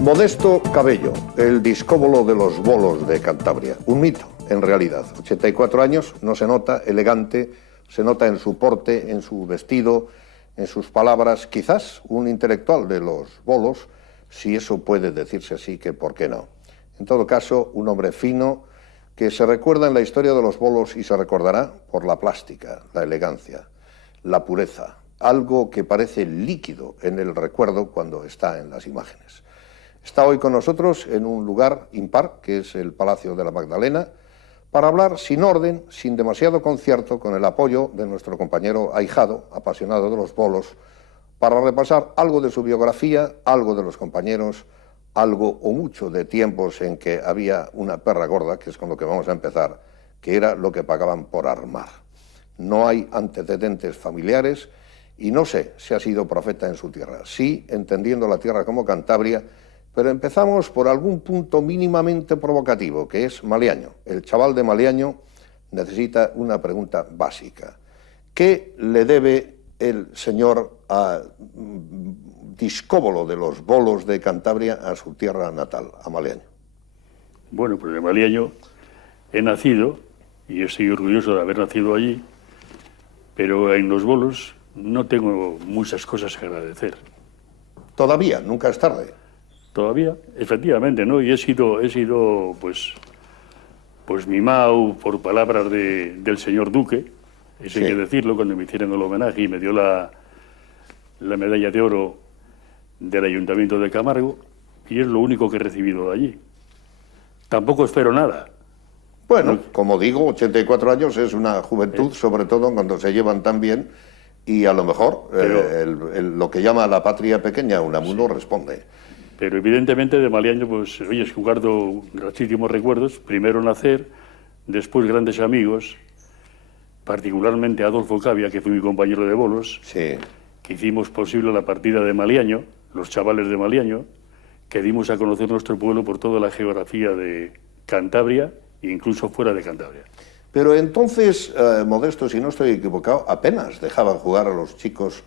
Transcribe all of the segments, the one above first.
Modesto Cabello, el discóbolo de los bolos de Cantabria. Un mito, en realidad. 84 años, no se nota, elegante, se nota en su porte, en su vestido, en sus palabras. Quizás un intelectual de los bolos, si eso puede decirse así, que por qué no. En todo caso, un hombre fino que se recuerda en la historia de los bolos y se recordará por la plástica, la elegancia, la pureza, algo que parece líquido en el recuerdo cuando está en las imágenes. Está hoy con nosotros en un lugar impar, que es el Palacio de la Magdalena, para hablar sin orden, sin demasiado concierto, con el apoyo de nuestro compañero ahijado, apasionado de los bolos, para repasar algo de su biografía, algo de los compañeros, algo o mucho de tiempos en que había una perra gorda, que es con lo que vamos a empezar, que era lo que pagaban por armar. No hay antecedentes familiares y no sé si ha sido profeta en su tierra. Sí, entendiendo la tierra como Cantabria, pero empezamos por algún punto mínimamente provocativo, que es Maliaño. El chaval de Maliaño necesita una pregunta básica. ¿Qué le debe el señor discóbolo de los bolos de Cantabria a su tierra natal, a Maliaño? Bueno, pues de Maliaño he nacido y estoy orgulloso de haber nacido allí, pero en los bolos no tengo muchas cosas que agradecer. Todavía, nunca es tarde. Todavía, efectivamente, ¿no? Y he sido pues mimado por palabras del señor Duque, eso sí. Hay que decirlo, cuando me hicieron el homenaje y me dio la medalla de oro del Ayuntamiento de Camargo, y es lo único que he recibido de allí. Tampoco espero nada. Bueno, ¿no? Como digo, 84 años es una juventud, sobre todo cuando se llevan tan bien, y a lo mejor lo que llama la patria pequeña, Unamuno, sí, responde. Pero evidentemente de Maliaño, pues, oye, es que guardo gratísimos recuerdos. Primero nacer, después grandes amigos, particularmente Adolfo Cavia, que fue mi compañero de bolos, sí, que hicimos posible la partida de Maliaño, los chavales de Maliaño, que dimos a conocer nuestro pueblo por toda la geografía de Cantabria, e incluso fuera de Cantabria. Pero entonces, Modesto, si no estoy equivocado, apenas dejaban jugar a los chicos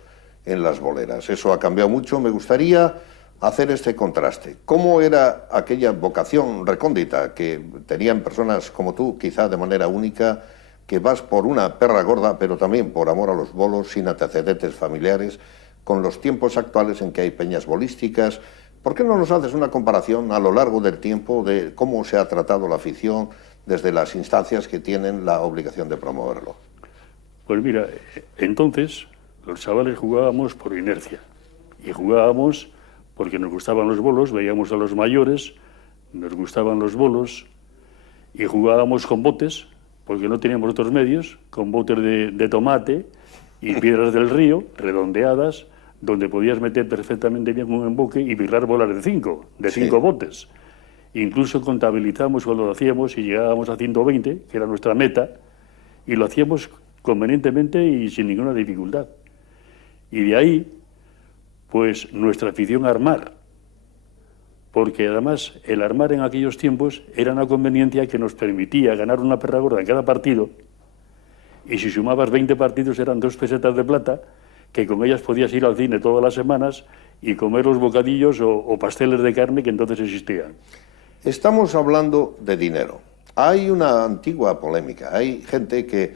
en las boleras. Eso ha cambiado mucho. Me gustaría hacer este contraste. ¿Cómo era aquella vocación recóndita que tenían personas como tú, quizá de manera única, que vas por una perra gorda, pero también por amor a los bolos, sin antecedentes familiares, con los tiempos actuales en que hay peñas bolísticas? ¿Por qué no nos haces una comparación a lo largo del tiempo de cómo se ha tratado la afición desde las instancias que tienen la obligación de promoverlo? Pues mira, entonces los chavales jugábamos por inercia y jugábamos porque nos gustaban los bolos, veíamos a los mayores, nos gustaban los bolos y jugábamos con botes, porque no teníamos otros medios, con botes de tomate y piedras del río, redondeadas, donde podías meter perfectamente bien un emboque y virlar bolas de cinco Sí. botes. Incluso contabilizamos cuando lo hacíamos y llegábamos a 120, que era nuestra meta, y lo hacíamos convenientemente y sin ninguna dificultad. Y de ahí, pues nuestra afición a armar, porque además el armar en aquellos tiempos era una conveniencia que nos permitía ganar una perra gorda en cada partido, y si sumabas 20 partidos eran 2 pesetas de plata, que con ellas podías ir al cine todas las semanas y comer los bocadillos o pasteles de carne que entonces existían. Estamos hablando de dinero. Hay una antigua polémica, hay gente que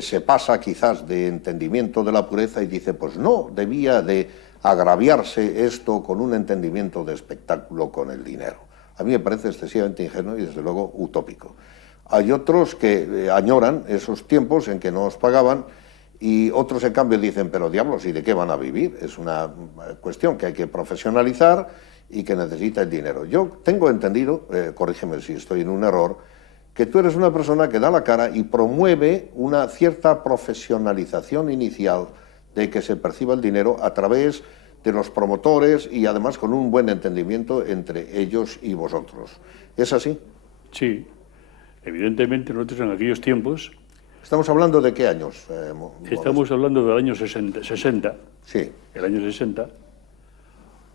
se pasa quizás de entendimiento de la pureza y dice, pues no, debía de agraviarse esto con un entendimiento de espectáculo con el dinero. A mí me parece excesivamente ingenuo y desde luego utópico. Hay otros que añoran esos tiempos en que no os pagaban y otros en cambio dicen, pero diablos, ¿y de qué van a vivir? Es una cuestión que hay que profesionalizar y que necesita el dinero. Yo tengo entendido, corrígeme si estoy en un error, que tú eres una persona que da la cara y promueve una cierta profesionalización inicial de que se perciba el dinero a través de los promotores y además con un buen entendimiento entre ellos y vosotros. ¿Es así? Sí, evidentemente nosotros en aquellos tiempos... ¿Estamos hablando de qué años? Estamos hablando del año 60, sí, el año 60,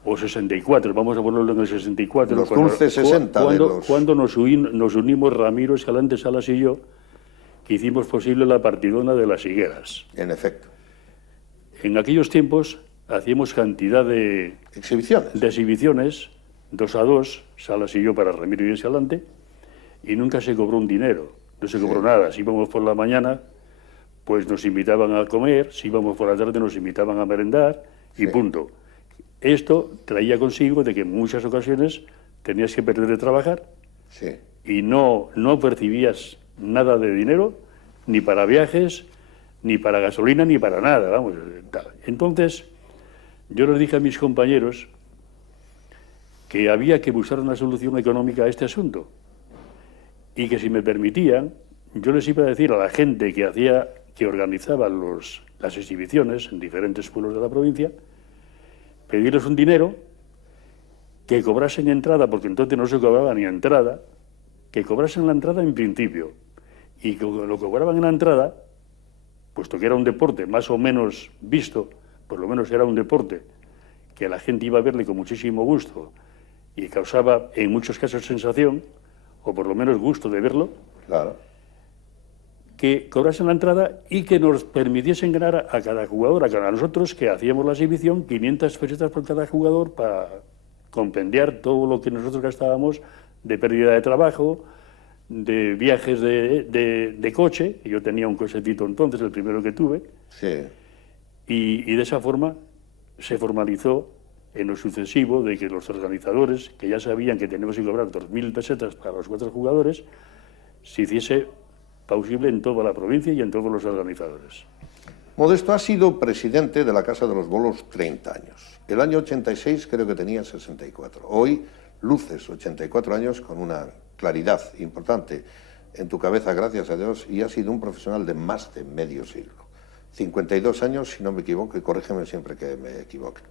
o 64, vamos a ponerlo en el 64. Los dulces 60 cuando nos unimos Ramiro Escalante Salas y yo, que hicimos posible la partidona de las higueras. En efecto. En aquellos tiempos hacíamos cantidad de exhibiciones 2 a 2, Salas y yo para Ramiro y Escalante, y nunca se cobró un dinero, no se cobró nada. Si íbamos por la mañana, pues nos invitaban a comer, si íbamos por la tarde nos invitaban a merendar, y punto. Esto traía consigo de que en muchas ocasiones tenías que perder de trabajar y no percibías nada de dinero, ni para viajes, ni para gasolina, ni para nada, vamos. Entonces, yo les dije a mis compañeros que había que buscar una solución económica a este asunto y que si me permitían, yo les iba a decir a la gente que organizaba las exhibiciones en diferentes pueblos de la provincia, pedirles un dinero, que cobrasen entrada, porque entonces no se cobraba ni entrada, que cobrasen la entrada en principio, y que lo cobraban en la entrada, puesto que era un deporte más o menos visto, por lo menos era un deporte que la gente iba a verle con muchísimo gusto y causaba en muchos casos sensación, o por lo menos gusto de verlo, que cobrasen la entrada y que nos permitiesen ganar a cada jugador, a nosotros que hacíamos la exhibición, 500 pesetas por cada jugador para compendiar todo lo que nosotros gastábamos de pérdida de trabajo, de viajes de coche. Yo tenía un cochecito entonces, el primero que tuve, y de esa forma se formalizó en lo sucesivo de que los organizadores, que ya sabían que teníamos que cobrar 2.000 pesetas para los 4 jugadores, se hiciese plausible en toda la provincia y en todos los organizadores. Modesto ha sido presidente de la Casa de los Bolos 30 años. El año 86 creo que tenía 64. Hoy luces 84 años con una claridad importante en tu cabeza, gracias a Dios, y has sido un profesional de más de medio siglo. 52 años, si no me equivoco, y corrígeme siempre que me equivoque.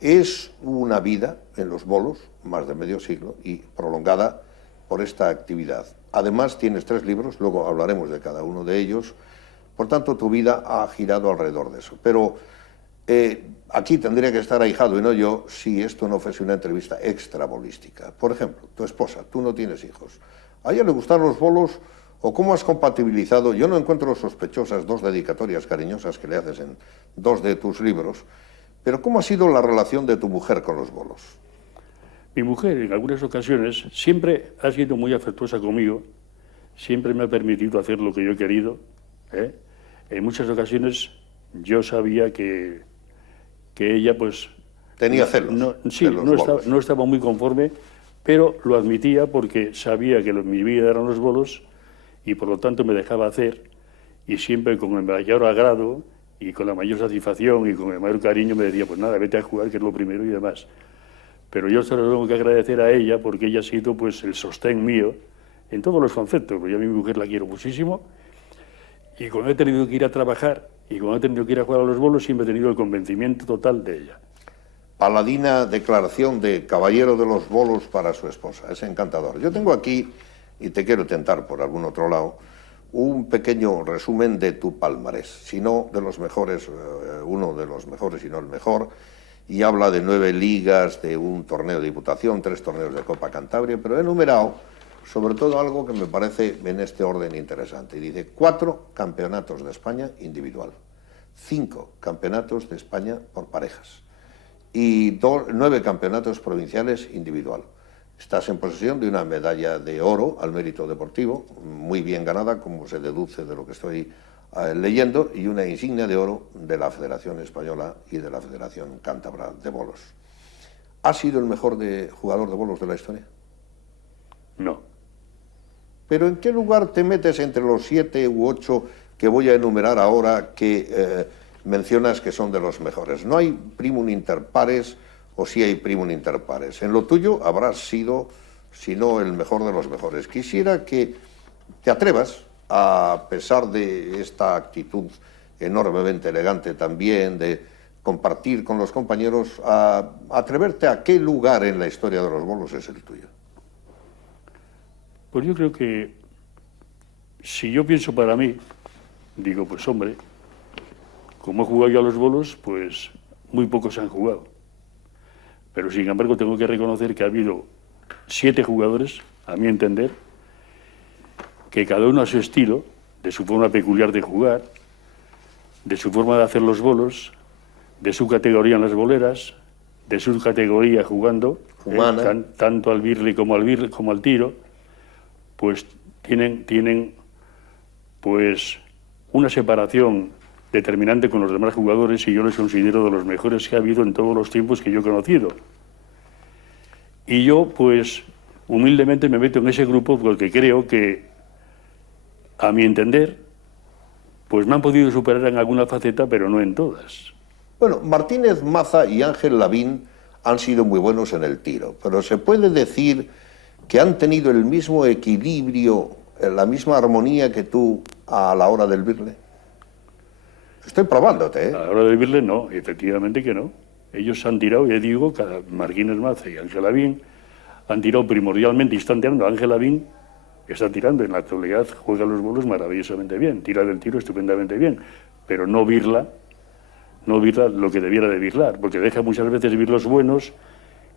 Es una vida en los bolos, más de medio siglo, y prolongada por esta actividad. Además, tienes 3 libros, luego hablaremos de cada uno de ellos. Por tanto, tu vida ha girado alrededor de eso. Pero aquí tendría que estar ahijado y no yo si esto no fuese una entrevista extra bolística. Por ejemplo, tu esposa, tú no tienes hijos. ¿A ella le gustan los bolos o cómo has compatibilizado? Yo no encuentro sospechosas 2 dedicatorias cariñosas que le haces en 2 de tus libros, pero ¿cómo ha sido la relación de tu mujer con los bolos? Mi mujer, en algunas ocasiones, siempre ha sido muy afectuosa conmigo, siempre me ha permitido hacer lo que yo he querido. En muchas ocasiones yo sabía que ella, pues... Tenía celos. No estaba muy conforme, pero lo admitía porque sabía que mi vida eran los bolos y por lo tanto me dejaba hacer, y siempre con el mayor agrado y con la mayor satisfacción y con el mayor cariño me decía, pues nada, vete a jugar, que es lo primero y demás. Pero yo se lo tengo que agradecer a ella porque ella ha sido pues el sostén mío en todos los conceptos, porque yo a mi mujer la quiero muchísimo y cuando he tenido que ir a trabajar y cuando he tenido que ir a jugar a los bolos siempre he tenido el convencimiento total de ella. Paladina declaración de caballero de los bolos para su esposa, es encantador. Yo tengo aquí, y te quiero tentar por algún otro lado, un pequeño resumen de tu palmarés, si no de los mejores, uno de los mejores y no el mejor, y habla de 9 ligas, de un torneo de Diputación, 3 torneos de Copa Cantabria, pero he enumerado sobre todo algo que me parece en este orden interesante. Y dice 4 campeonatos de España individual, 5 campeonatos de España por parejas y 9 campeonatos provinciales individual. Estás en posesión de una medalla de oro al mérito deportivo, muy bien ganada, como se deduce de lo que estoy leyendo, y una insignia de oro de la Federación Española y de la Federación Cántabra de Bolos. ¿Has sido el mejor jugador de bolos de la historia? No. ¿Pero en qué lugar te metes entre los 7 u 8 que voy a enumerar ahora que mencionas que son de los mejores? ¿No hay primum inter pares o sí hay primum inter pares? En lo tuyo habrás sido, si no el mejor de los mejores. Quisiera que te atrevas, a pesar de esta actitud enormemente elegante también, de compartir con los compañeros, a atreverte a qué lugar en la historia de los bolos es el tuyo. Pues yo creo que, si yo pienso para mí, digo, pues hombre, como he jugado yo a los bolos, pues muy pocos han jugado. Pero sin embargo tengo que reconocer que ha habido 7 jugadores, a mi entender, que cada uno a su estilo, de su forma peculiar de jugar, de su forma de hacer los bolos, de su categoría en las boleras, de su categoría jugando, humana. Tanto al birle como al tiro, pues tienen pues una separación determinante con los demás jugadores y yo les considero de los mejores que ha habido en todos los tiempos que yo he conocido. Y yo, pues, humildemente me meto en ese grupo porque creo que, a mi entender, pues me han podido superar en alguna faceta, pero no en todas. Bueno, Martínez Maza y Ángel Lavín han sido muy buenos en el tiro, pero ¿se puede decir que han tenido el mismo equilibrio, la misma armonía que tú a la hora del birle? Estoy probándote, ¿eh? A la hora del birle, no, efectivamente que no. Ellos han tirado, ya digo, Martínez Maza y Ángel Lavín han tirado primordialmente y están tirando. Ángel Lavín está tirando, en la actualidad juega los bolos maravillosamente bien, tira del tiro estupendamente bien, pero no birla lo que debiera de birlar, porque deja muchas veces birlos buenos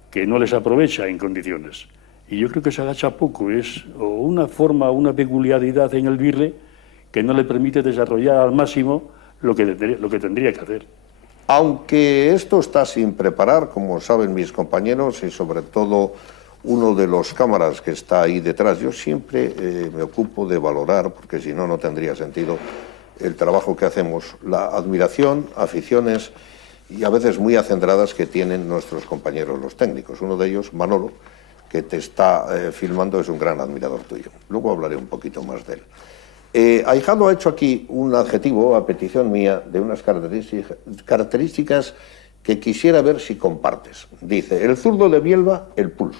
que no les aprovecha en condiciones. Y yo creo que se agacha poco, es una forma, una peculiaridad en el birle que no le permite desarrollar al máximo lo que tendría que hacer. Aunque esto está sin preparar, como saben mis compañeros, y sobre todo uno de los cámaras que está ahí detrás, yo siempre me ocupo de valorar, porque si no, no tendría sentido el trabajo que hacemos, la admiración, aficiones y a veces muy acendradas que tienen nuestros compañeros los técnicos. Uno de ellos, Manolo, que te está filmando, es un gran admirador tuyo. Luego hablaré un poquito más de él. Ahijado ha hecho aquí un adjetivo, a petición mía, de unas características que quisiera ver si compartes. Dice, el zurdo de Bielba, el pulso.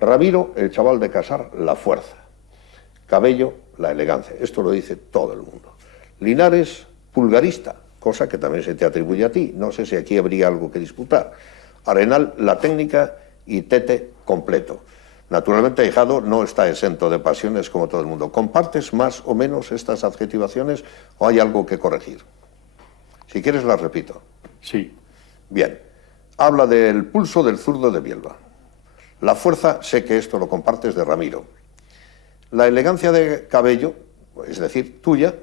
Ramiro, el chaval de Casar, la fuerza. Cabello, la elegancia. Esto lo dice todo el mundo. Linares, pulgarista, cosa que también se te atribuye a ti. No sé si aquí habría algo que disputar. Arenal, la técnica, y Tete, completo. Naturalmente, Ahijado no está exento de pasiones como todo el mundo. ¿Compartes más o menos estas adjetivaciones o hay algo que corregir? Si quieres las repito. Sí. Bien. Habla del pulso del zurdo de Bielba. La fuerza, sé que esto lo compartes, de Ramiro. La elegancia de Cabello, es decir, tuya,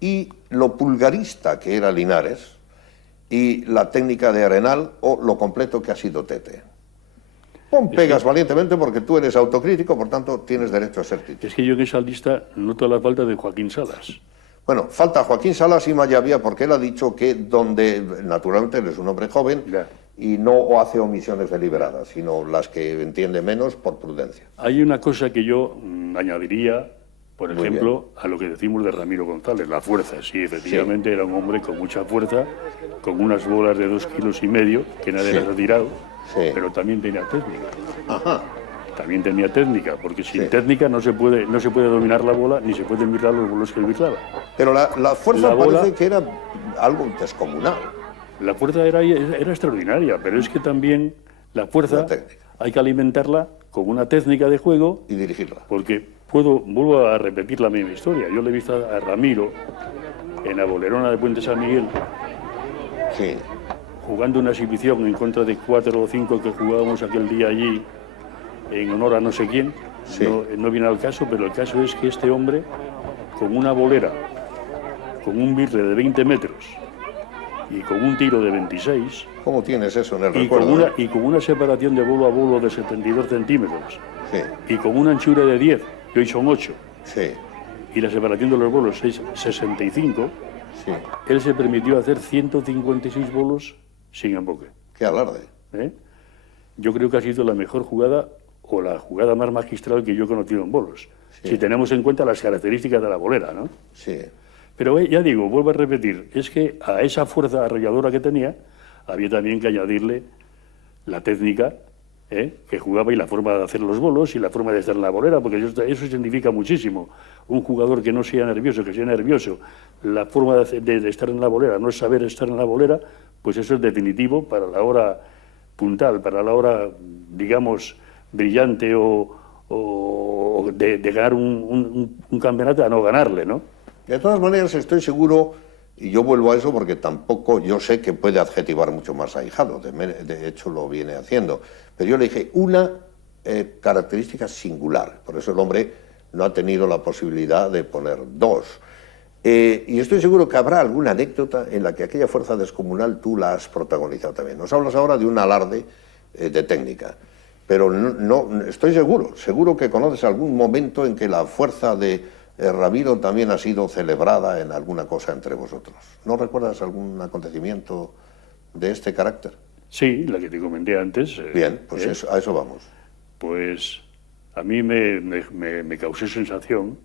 y lo pulgarista que era Linares, y la técnica de Arenal, o lo completo que ha sido Tete. Pon pegas valientemente porque tú eres autocrítico, por tanto tienes derecho a ser crítico. Es que yo en esa lista noto la falta de Joaquín Salas. Bueno, falta Joaquín Salas y Mayavia porque él ha dicho que donde, naturalmente, él es un hombre joven y no hace omisiones deliberadas, sino las que entiende menos por prudencia. Hay una cosa que yo añadiría, por ejemplo, a lo que decimos de Ramiro González, la fuerza. Sí, efectivamente era un hombre con mucha fuerza, con unas bolas de 2,5 kilos que nadie les ha tirado, pero también tenía técnica. Ajá. También tenía técnica, porque sin técnica no se puede dominar la bola ni se pueden birlar los bolos que él birlaba. Pero la fuerza parece que era algo descomunal. La fuerza era extraordinaria, pero es que también la fuerza hay que alimentarla con una técnica de juego y dirigirla. Porque vuelvo a repetir la misma historia. Yo le he visto a Ramiro en la Bolerona de Puente San Miguel jugando una exhibición en contra de 4 o 5 que jugábamos aquel día allí en honor a no sé quién. No viene al caso, pero el caso es que este hombre, con una bolera, con un birre de 20 metros y con un tiro de 26... ¿Cómo tienes eso en el recuerdo? Y con una separación de bolo a bolo de 72 centímetros y con una anchura de 10, que hoy son 8, y la separación de los bolos es 65, él se permitió hacer 156 bolos sin emboque. ¡Qué alarde! Yo creo que ha sido la mejor jugada o la jugada más magistral que yo he conocido en bolos, si tenemos en cuenta las características de la bolera, ¿no? Sí. Pero ya digo, vuelvo a repetir, es que a esa fuerza arrolladora que tenía, había también que añadirle la técnica que jugaba y la forma de hacer los bolos y la forma de estar en la bolera, porque eso significa muchísimo. Un jugador que no sea nervioso, que sea nervioso, la forma de estar en la bolera, no es saber estar en la bolera, pues eso es definitivo para la hora puntal, para la hora, digamos, brillante o de ganar un campeonato a no ganarle, ¿no? De todas maneras, estoy seguro, y yo vuelvo a eso porque tampoco, yo sé que puede adjetivar mucho más a Ahijado, de hecho lo viene haciendo, pero yo le dije una característica singular, por eso el hombre no ha tenido la posibilidad de poner dos. Y estoy seguro que habrá alguna anécdota en la que aquella fuerza descomunal tú la has protagonizado también. Nos hablas ahora de un alarde de técnica. pero no estoy seguro que conoces algún momento en que la fuerza de Ramiro también ha sido celebrada en alguna cosa entre vosotros. ¿No recuerdas algún acontecimiento de este carácter? Sí, la que te comenté antes. Bien, pues a eso vamos. Pues a mí me causó sensación,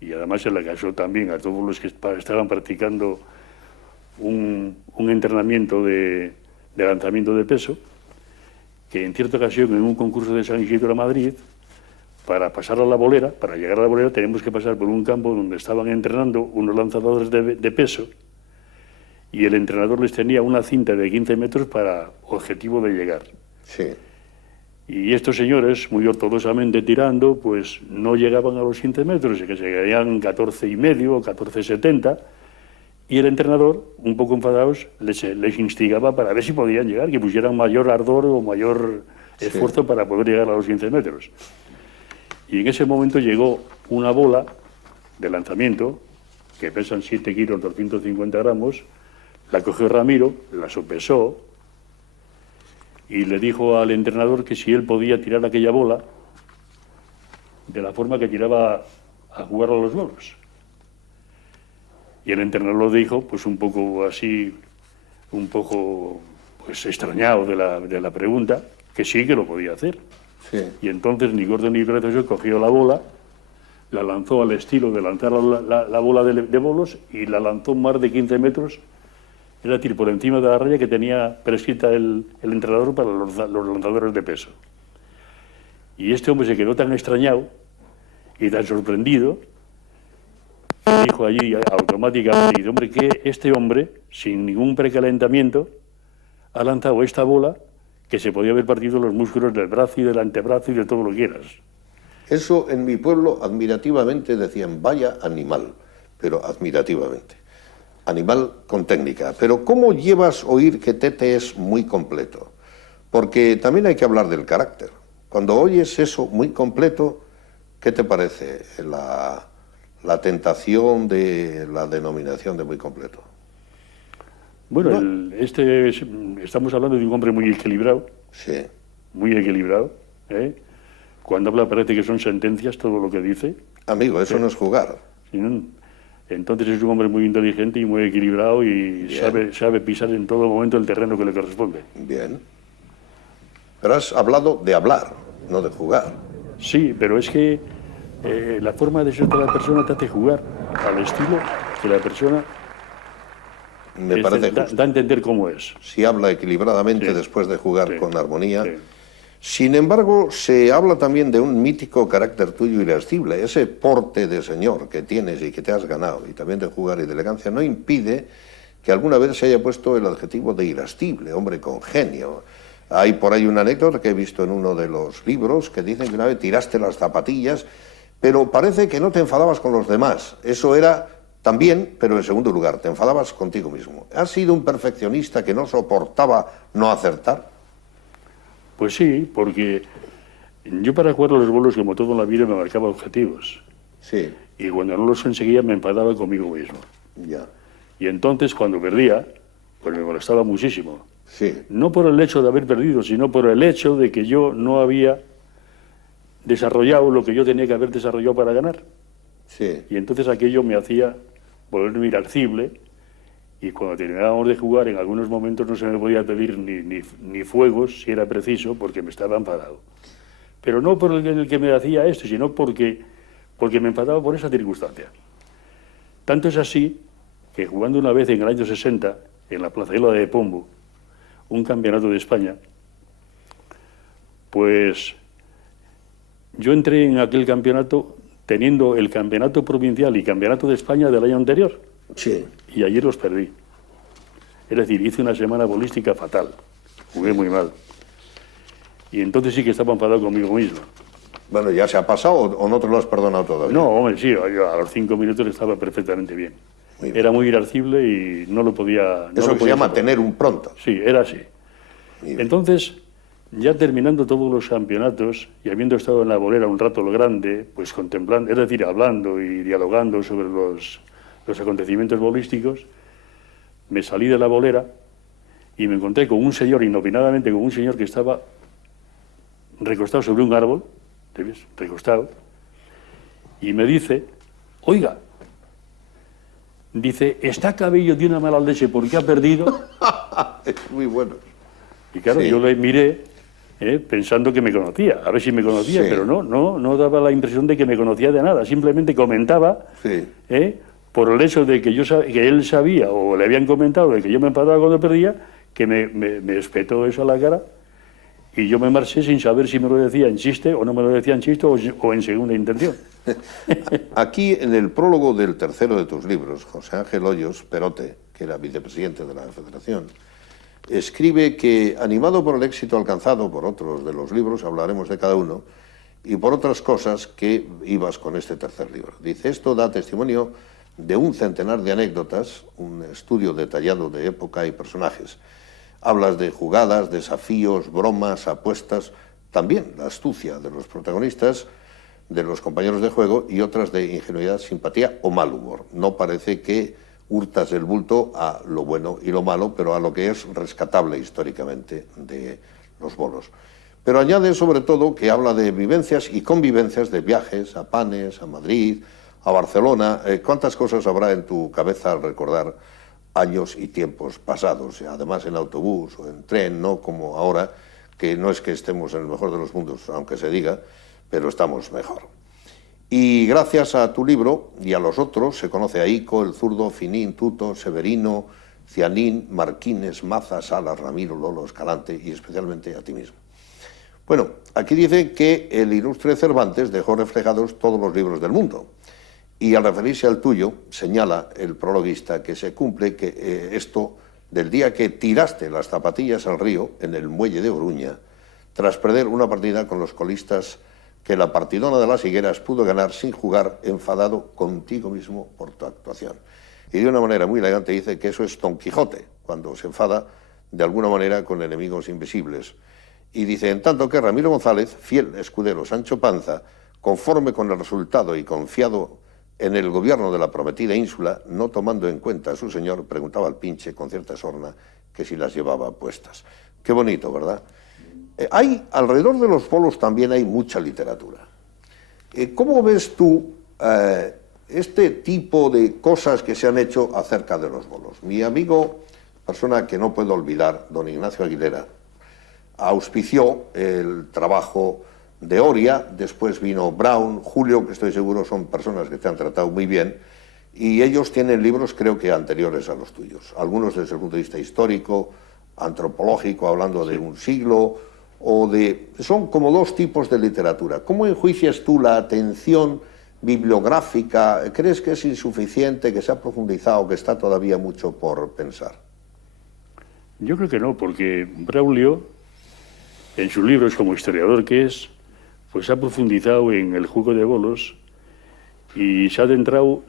y además se la causó también a todos los que estaban practicando un entrenamiento de lanzamiento de peso, que en cierta ocasión, en un concurso de San Isidro a Madrid, para pasar a la bolera, para llegar a la bolera, tenemos que pasar por un campo donde estaban entrenando unos lanzadores de peso, y el entrenador les tenía una cinta de 15 metros para objetivo de llegar. Sí. Y estos señores, muy ortodoxamente tirando, pues no llegaban a los 15 metros, que se quedarían 14,5 o 14,70, y el entrenador, un poco enfadados, les instigaba para ver si podían llegar, que pusieran mayor ardor o mayor esfuerzo para poder llegar a los 15 metros. Y en ese momento llegó una bola de lanzamiento, que pesan 7 kilos, 250 gramos, la cogió Ramiro, la sopesó, y le dijo al entrenador que si él podía tirar aquella bola de la forma que tiraba a jugar a los bolos. Y el entrenador lo dijo, pues un poco así, un poco pues extrañado de la pregunta, que sí que lo podía hacer. Sí. Y entonces ni gordo ni perezoso cogió la bola, la lanzó al estilo de lanzar la bola de bolos, y la lanzó más de 15 metros, es decir, por encima de la raya que tenía prescrita el entrenador para los lanzadores de peso. Y este hombre se quedó tan extrañado y tan sorprendido, que dijo allí automáticamente, hombre, que este hombre, sin ningún precalentamiento, ha lanzado esta bola que se podía haber partido los músculos del brazo y del antebrazo y de todo lo que quieras. Eso en mi pueblo admirativamente decían, vaya animal, pero admirativamente. Animal con técnica. Pero ¿cómo llevas oír que Tete es muy completo? Porque también hay que hablar del carácter. Cuando oyes eso muy completo, ¿qué te parece la tentación de la denominación de muy completo? Bueno, estamos hablando de un hombre muy equilibrado. Sí. Muy equilibrado. Cuando habla parece que son sentencias todo lo que dice. Amigo, eso no es jugar. Entonces es un hombre muy inteligente y muy equilibrado y sabe pisar en todo momento el terreno que le corresponde. Bien. Pero has hablado de hablar, no de jugar. Sí, pero es que la forma de ser de la persona te hace jugar al estilo que la persona me parece justo. Da a entender cómo es. Si habla equilibradamente después de jugar con armonía. Sí. Sin embargo, se habla también de un mítico carácter tuyo irascible. Ese porte de señor que tienes y que te has ganado, y también de jugar y de elegancia, no impide que alguna vez se haya puesto el adjetivo de irascible, hombre con genio. Hay por ahí una anécdota que he visto en uno de los libros que dicen que una vez tiraste las zapatillas, pero parece que no te enfadabas con los demás. Eso era también, pero en segundo lugar, te enfadabas contigo mismo. ¿Has sido un perfeccionista que no soportaba no acertar? Pues sí, porque yo para jugar a los bolos, como todo en la vida, me marcaba objetivos. Sí. Y cuando no los conseguía me enfadaba conmigo mismo. Ya. Y entonces cuando perdía, pues me molestaba muchísimo. Sí. No por el hecho de haber perdido, sino por el hecho de que yo no había desarrollado lo que yo tenía que haber desarrollado para ganar. Sí. Y entonces aquello me hacía volverme irascible. Y cuando terminábamos de jugar, en algunos momentos no se me podía pedir ni fuegos, si era preciso, porque me estaba enfadado. Pero no por el que me hacía esto, sino porque me enfadaba por esa circunstancia. Tanto es así que jugando una vez en el año 60, en la plazuela de Pombo, un campeonato de España, pues yo entré en aquel campeonato teniendo el campeonato provincial y campeonato de España del año anterior. Sí. Y ayer los perdí. Es decir, hice una semana bolística fatal. Jugué muy mal. Y entonces sí que estaba enfadado conmigo mismo. Bueno, ¿ya se ha pasado o no te lo has perdonado todavía? No, hombre, sí, yo a los 5 minutos estaba perfectamente bien. Muy bien. Era muy irascible y no lo podía... Eso se llama tener un pronto. Sí, era así. Bien. Entonces, ya terminando todos los campeonatos y habiendo estado en la bolera un rato lo grande, pues contemplando, es decir, hablando y dialogando sobre los acontecimientos bolísticos, me salí de la bolera y me encontré con un señor, inopinadamente con un señor que estaba recostado sobre un árbol, ¿te ves? Recostado, y me dice, oiga, dice, está Cabello de una mala leche porque ha perdido. Es muy bueno. Y claro, Sí. yo le miré pensando que me conocía, a ver si me conocía, Sí. pero no daba la impresión de que me conocía de nada, simplemente comentaba, Sí. por el hecho de que, que él sabía o le habían comentado de que yo me enfadaba cuando perdía, que me espetó eso a la cara y yo me marché sin saber si me lo decía en chiste o no me lo decía en chiste o en segunda intención. Aquí, en el prólogo del tercero de tus libros, José Ángel Hoyos Perote, que era vicepresidente de la Federación, escribe que, animado por el éxito alcanzado por otros de los libros, hablaremos de cada uno, y por otras cosas que ibas con este tercer libro. Dice, esto da testimonio de un centenar de anécdotas, un estudio detallado de época y personajes. Hablas de jugadas, desafíos, bromas, apuestas, también la astucia de los protagonistas, de los compañeros de juego y otras de ingenuidad, simpatía o mal humor. No parece que hurtas el bulto a lo bueno y lo malo, pero a lo que es rescatable históricamente de los bolos. Pero añade sobre todo que habla de vivencias y convivencias, de viajes a Panes, a Madrid, a Barcelona. ¿Cuántas cosas habrá en tu cabeza al recordar años y tiempos pasados? Además en autobús o en tren, no como ahora, que no es que estemos en el mejor de los mundos, aunque se diga, pero estamos mejor. Y gracias a tu libro y a los otros, se conoce a Ico, El Zurdo, Finín, Tuto, Severino, Cianín, Marquines, Maza, Salas, Ramiro, Lolo, Escalante y especialmente a ti mismo. Bueno, aquí dice que el ilustre Cervantes dejó reflejados todos los libros del mundo. Y al referirse al tuyo, señala el prologuista que se cumple que esto del día que tiraste las zapatillas al río en el muelle de Oruña, tras perder una partida con los colistas que la partidona de las Higueras pudo ganar sin jugar, enfadado contigo mismo por tu actuación. Y de una manera muy elegante dice que eso es Don Quijote, cuando se enfada de alguna manera con enemigos invisibles. Y dice, en tanto que Ramiro González, fiel escudero Sancho Panza, conforme con el resultado y confiado en el gobierno de la prometida ínsula, no tomando en cuenta a su señor, preguntaba al Pinche con cierta sorna que si las llevaba puestas. Qué bonito, ¿verdad? Alrededor de los bolos también hay mucha literatura. ¿Cómo ves tú este tipo de cosas que se han hecho acerca de los bolos? Mi amigo, persona que no puedo olvidar, don Ignacio Aguilera, auspició el trabajo de Oria, después vino Brown, Julio, que estoy seguro son personas que te han tratado muy bien, y ellos tienen libros creo que anteriores a los tuyos, algunos desde el punto de vista histórico, antropológico, hablando de un siglo, son como dos tipos de literatura. ¿Cómo enjuicias tú la atención bibliográfica? ¿Crees que es insuficiente, que se ha profundizado, que está todavía mucho por pensar? Yo creo que no, porque Braulio, en sus libros como historiador que es, pues ha profundizado en el juego de bolos y se ha adentrado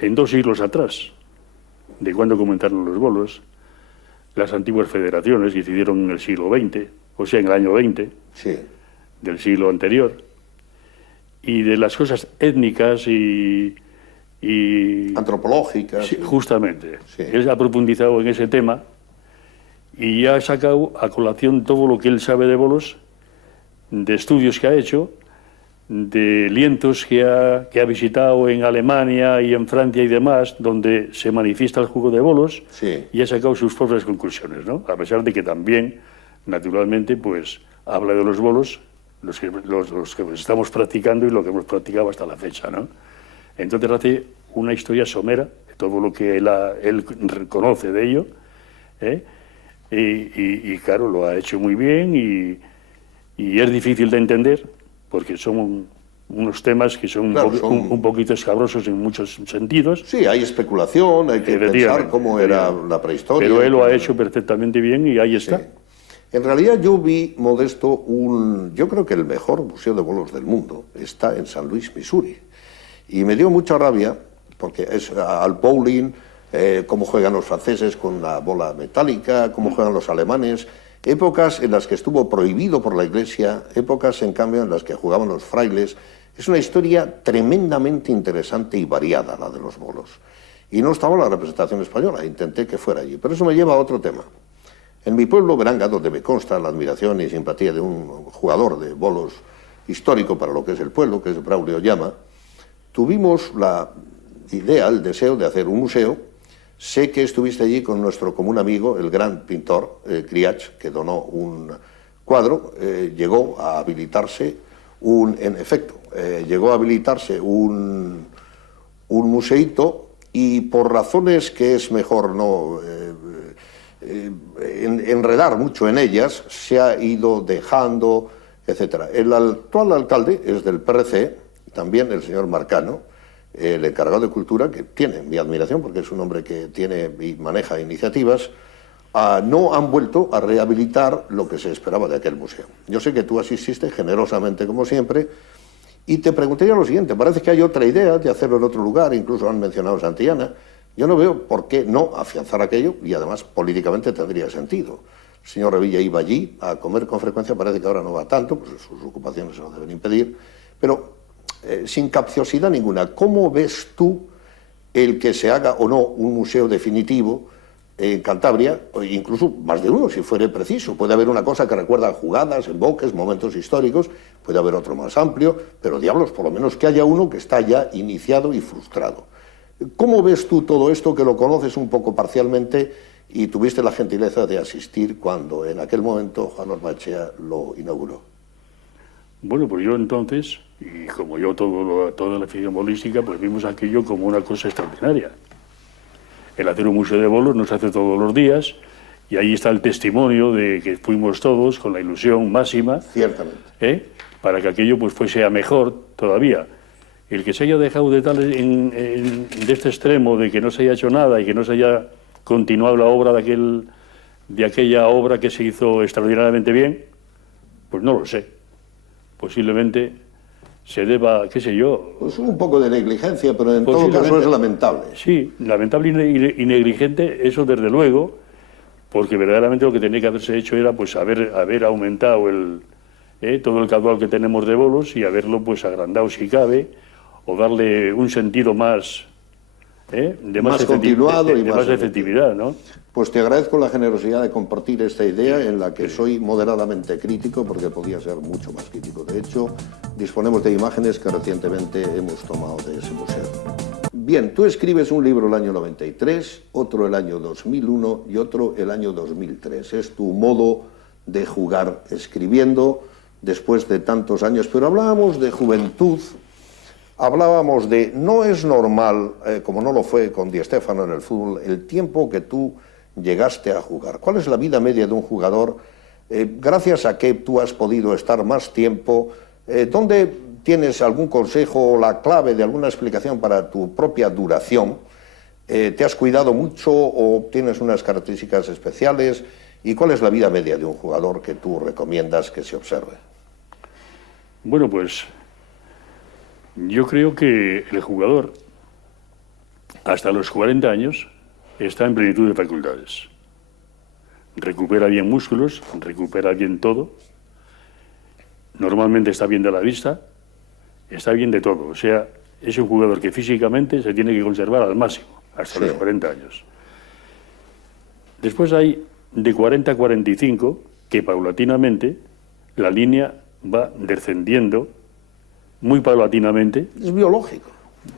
en 2 siglos atrás, de cuando comenzaron los bolos, las antiguas federaciones que se hicieron en el siglo XX, o sea, en el año 20, Sí. del siglo anterior, y de las cosas étnicas y Antropológicas. sí, justamente. Sí. Él ha profundizado en ese tema y ha sacado a colación todo lo que él sabe de bolos, de estudios que ha hecho, de lienzos que ha visitado en Alemania y en Francia y demás, donde se manifiesta el juego de bolos, Sí. y ha sacado sus propias conclusiones, ¿no? A pesar de que también, naturalmente, pues habla de los bolos, los que estamos practicando y lo que hemos practicado hasta la fecha, ¿no? Entonces hace una historia somera de todo lo que él conoce de ello, y claro, lo ha hecho muy bien y es difícil de entender porque son unos temas que son, Claro, un poquito escabrosos en muchos sentidos. Sí, hay especulación, hay que pensar cómo era la prehistoria. Pero él lo ha hecho perfectamente bien y ahí está. Sí. En realidad yo vi, Modesto, yo creo que el mejor museo de bolos del mundo está en San Luis, Missouri. Y me dio mucha rabia, porque es al bowling, cómo juegan los franceses con la bola metálica, cómo juegan los alemanes, épocas en las que estuvo prohibido por la Iglesia, épocas en cambio en las que jugaban los frailes. Es una historia tremendamente interesante y variada la de los bolos. Y no estaba la representación española, intenté que fuera allí. Pero eso me lleva a otro tema. En mi pueblo, Beranga, donde me consta la admiración y simpatía de un jugador de bolos histórico para lo que es el pueblo, que es Braulio Llama, tuvimos la idea, el deseo de hacer un museo. Sé que estuviste allí con nuestro común amigo, el gran pintor Criach, que donó un cuadro. Llegó a habilitarse llegó a habilitarse un museíto, y por razones que es mejor no enredar mucho en ellas, se ha ido dejando, etcétera. El actual alcalde es del PRC, también el señor Marcano, el encargado de Cultura, que tiene mi admiración porque es un hombre que tiene y maneja iniciativas. No han vuelto a rehabilitar lo que se esperaba de aquel museo. Yo sé que tú asististe generosamente, como siempre, y te preguntaría lo siguiente: parece que hay otra idea de hacerlo en otro lugar, incluso han mencionado Santillana. Yo no veo por qué no afianzar aquello, y además políticamente tendría sentido. El señor Revilla iba allí a comer con frecuencia, parece que ahora no va tanto, pues sus ocupaciones se lo deben impedir, pero sin capciosidad ninguna. ¿Cómo ves tú el que se haga o no un museo definitivo en Cantabria, o incluso más de uno, si fuere preciso? Puede haber una cosa que recuerda jugadas, emboques, momentos históricos, puede haber otro más amplio, pero diablos, por lo menos que haya uno que está ya iniciado y frustrado. ¿Cómo ves tú todo esto, que lo conoces un poco parcialmente y tuviste la gentileza de asistir cuando en aquel momento Juan Ormachea lo inauguró? Bueno, pues yo entonces, y como yo toda la afición bolística, pues vimos aquello como una cosa extraordinaria. El hacer un museo de bolos no se hace todos los días, y ahí está el testimonio de que fuimos todos con la ilusión máxima. Ciertamente. Para que aquello pues fuese a mejor todavía. El que se haya dejado de este extremo, de que no se haya hecho nada y que no se haya continuado la obra de aquella obra que se hizo extraordinariamente bien, pues no lo sé. Posiblemente se deba, qué sé yo... Pues un poco de negligencia, pero en todo caso es lamentable. Sí, lamentable y negligente, eso desde luego, porque verdaderamente lo que tenía que haberse hecho era pues haber aumentado todo el caudal que tenemos de bolos y haberlo pues agrandado si cabe, o darle un sentido más... de más continuado y más efectividad, ¿no? Pues te agradezco la generosidad de compartir esta idea, en la que soy moderadamente crítico, porque podía ser mucho más crítico. De hecho, disponemos de imágenes que recientemente hemos tomado de ese museo. Bien, tú escribes un libro el año 93, otro el año 2001 y otro el año 2003. Es tu modo de jugar escribiendo después de tantos años. Pero hablábamos de juventud. Hablábamos de, no es normal, como no lo fue con Di Stéfano en el fútbol, el tiempo que tú llegaste a jugar. ¿Cuál es la vida media de un jugador? Gracias a qué tú has podido estar más tiempo. ¿Dónde tienes algún consejo o la clave de alguna explicación para tu propia duración? ¿Te has cuidado mucho o tienes unas características especiales? ¿Y cuál es la vida media de un jugador que tú recomiendas que se observe? Bueno, pues... yo creo que el jugador, hasta los 40 años, está en plenitud de facultades. Recupera bien músculos, recupera bien todo. Normalmente está bien de la vista, está bien de todo. O sea, es un jugador que físicamente se tiene que conservar al máximo, hasta los 40 años. Después hay de 40 a 45, que paulatinamente la línea va descendiendo muy paulatinamente. Es biológico.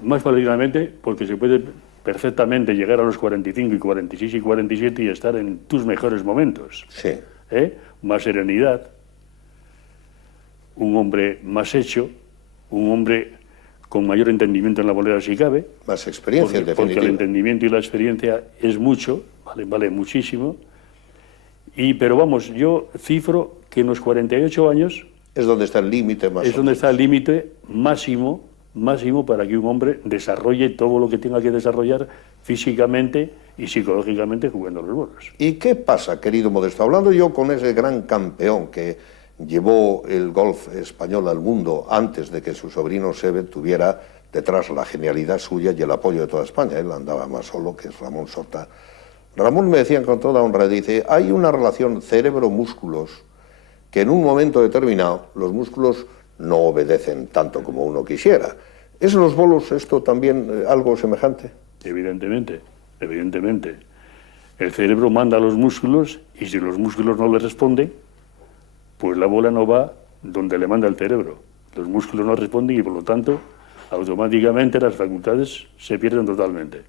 Más paulatinamente, porque se puede perfectamente llegar a los 45 y 46 y 47 y estar en tus mejores momentos. Sí. Más serenidad, un hombre más hecho, un hombre con mayor entendimiento en la bolera si cabe. Más experiencia, porque el entendimiento y la experiencia es mucho, vale muchísimo. Pero vamos, yo cifro que en los 48 años... es donde está el límite más. Es donde está el límite máximo para que un hombre desarrolle todo lo que tenga que desarrollar físicamente y psicológicamente jugando los bolos. ¿Y qué pasa, querido Modesto? Hablando yo con ese gran campeón que llevó el golf español al mundo antes de que su sobrino Seve tuviera detrás la genialidad suya y el apoyo de toda España. Él andaba más solo, que es Ramón Sota. Ramón me decía con toda honra, dice, hay una relación cerebro-músculos que en un momento determinado los músculos no obedecen tanto como uno quisiera. ¿Es en los bolos esto también algo semejante? Evidentemente. El cerebro manda a los músculos y si los músculos no le responden, pues la bola no va donde le manda el cerebro. Los músculos no responden y por lo tanto automáticamente las facultades se pierden totalmente.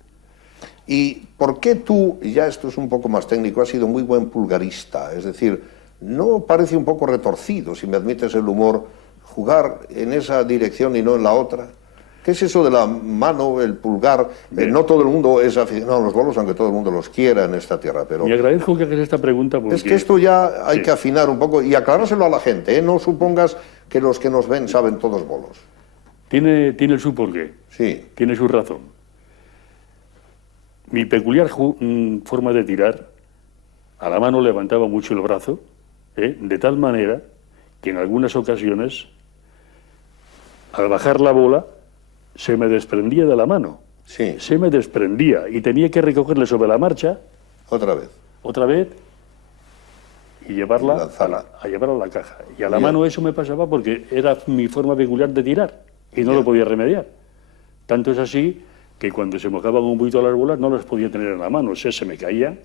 ¿Y por qué tú, y ya esto es un poco más técnico, has sido muy buen pulgarista? Es decir, ¿no parece un poco retorcido, si me admites el humor, jugar en esa dirección y no en la otra? ¿Qué es eso de la mano, el pulgar? No todo el mundo es aficionado a los bolos, aunque todo el mundo los quiera en esta tierra, pero... Me agradezco que hagas esta pregunta porque... Es que esto ya hay que afinar un poco y aclarárselo a la gente, ¿eh? No supongas que los que nos ven saben todos bolos. Tiene su porqué, sí. Tiene su razón. Mi peculiar forma de tirar, a la mano levantaba mucho el brazo, de tal manera que en algunas ocasiones, al bajar la bola, se me desprendía de la mano. Sí. Se me desprendía y tenía que recogerle sobre la marcha. Otra vez y llevarla a llevarla a la caja. Y a la mano eso me pasaba porque era mi forma peculiar de tirar y no lo podía remediar. Tanto es así que cuando se mojaban un poquito las bolas no las podía tener en la mano, o sea, se me caían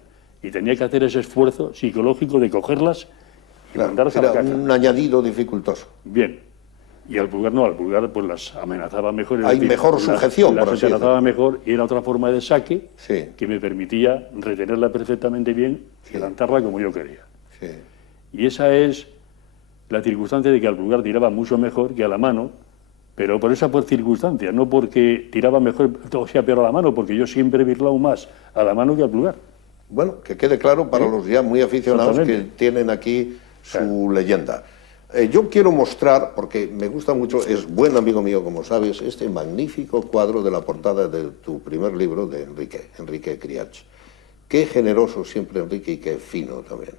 y tenía que hacer ese esfuerzo psicológico de cogerlas y mandarlas a la caja. Era un añadido dificultoso. Bien. Y al pulgar no, al pulgar pues las amenazaba mejor. Hay mejor sujeción, por así decirlo. Las amenazaba mejor y era otra forma de saque que me permitía retenerla perfectamente bien y lanzarla como yo quería. Sí. Y esa es la circunstancia de que al pulgar tiraba mucho mejor que a la mano, pero por esa circunstancia, no porque tiraba mejor, o sea, peor a la mano, porque yo siempre he virlado más a la mano que al pulgar. Bueno, que quede claro para los ya muy aficionados que tienen aquí su leyenda. Yo quiero mostrar, porque me gusta mucho, es buen amigo mío, como sabes, este magnífico cuadro de la portada de tu primer libro de Enrique Criach. Qué generoso siempre Enrique y qué fino también.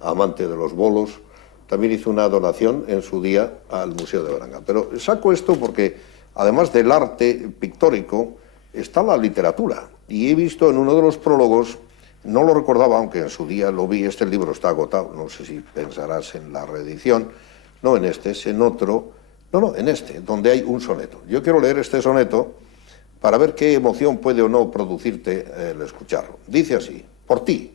Amante de los bolos, también hizo una donación en su día al Museo de Beranga. Pero saco esto porque, además del arte pictórico, está la literatura. Y he visto en uno de los prólogos, no lo recordaba, aunque en su día lo vi, este libro está agotado, no sé si pensarás en la reedición, no en este, es en otro, no, en este, donde hay un soneto. Yo quiero leer este soneto para ver qué emoción puede o no producirte el escucharlo. Dice así: por ti,